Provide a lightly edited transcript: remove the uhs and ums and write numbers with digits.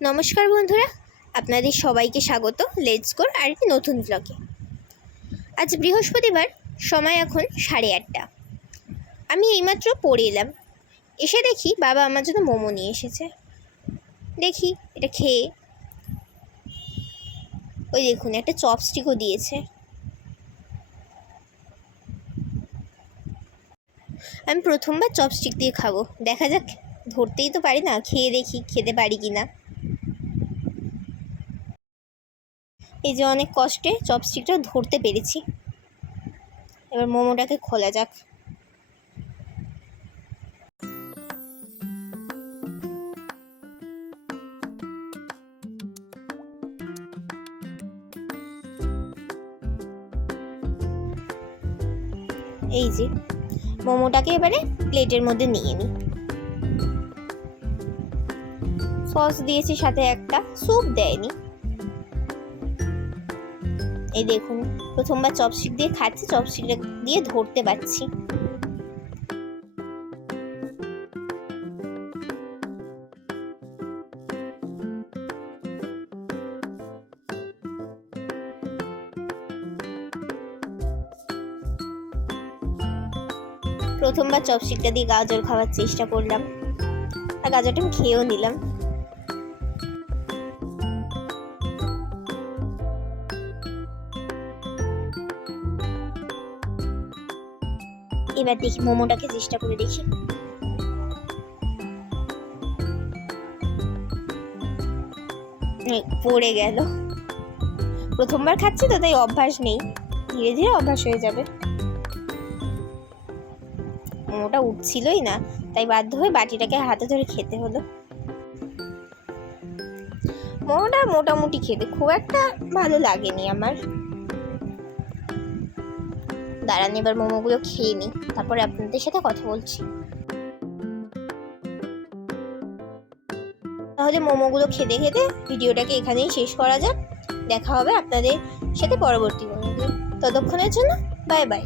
নমস্কার বন্ধুরা, আপনাদের সবাইকে স্বাগত লেটস গোর আরেকটি নতুন ব্লগে। আজ বৃহস্পতিবার, সময় এখন 8:30। আমি এইমাত্র পড়ে এলাম। এসে দেখি বাবা আমার জন্য মোমো নিয়ে এসেছে। দেখি এটা খেয়ে, ওই দেখুন একটা চপস্টিকও দিয়েছে। আমি প্রথমবার চপস্টিক দিয়ে খাবো, দেখা যাক। ধরতেই তো পারি না, খেয়ে দেখি খেতে পারি কি না। এই যে অনেক কষ্টে চপস্টিকটা ধরতে পেরেছি। এবার মোমোটাকে খোলা যাক। এই যে মোমোটাকে এবারে প্লেটের মধ্যে নিয়ে নিই। সস দিয়েছি, সাথে একটা স্যুপ দেয়নি। এই দেখুন, প্রথমবার চপস্টিক দিয়ে খাচ্ছি, চপস্টিকটা দিয়ে ধরতে পারছি। প্রথমবার চপস্টিকটা দিয়ে গাজর খাওয়ার চেষ্টা করলাম, আর গাজরটা আমি খেয়েও নিলাম। এবার দেখি মোমোটাকে চেষ্টা করে দেখি। পড়ে গেল। প্রথমবার খাচ্ছি তো, তাই অভ্যাস নেই, ধীরে ধীরে অভ্যাস হয়ে যাবে। মোমোটা উঠছিলই না, তাই বাধ্য হয়ে বাটিটাকে হাতে ধরে খেতে হলো। মোমোটা মোটামুটি খেতে খুব একটা ভালো লাগেনি আমার। দাঁড়ান, এবার মোমোগুলো খেয়ে নিই, তারপরে আপনাদের সাথে কথা বলছি। তাহলে মোমোগুলো খেতে খেতে ভিডিওটাকে এখানেই শেষ করা যাক। দেখা হবে আপনাদের সাথে পরবর্তী ভিডিওতে। ততক্ষণের জন্য বাই বাই।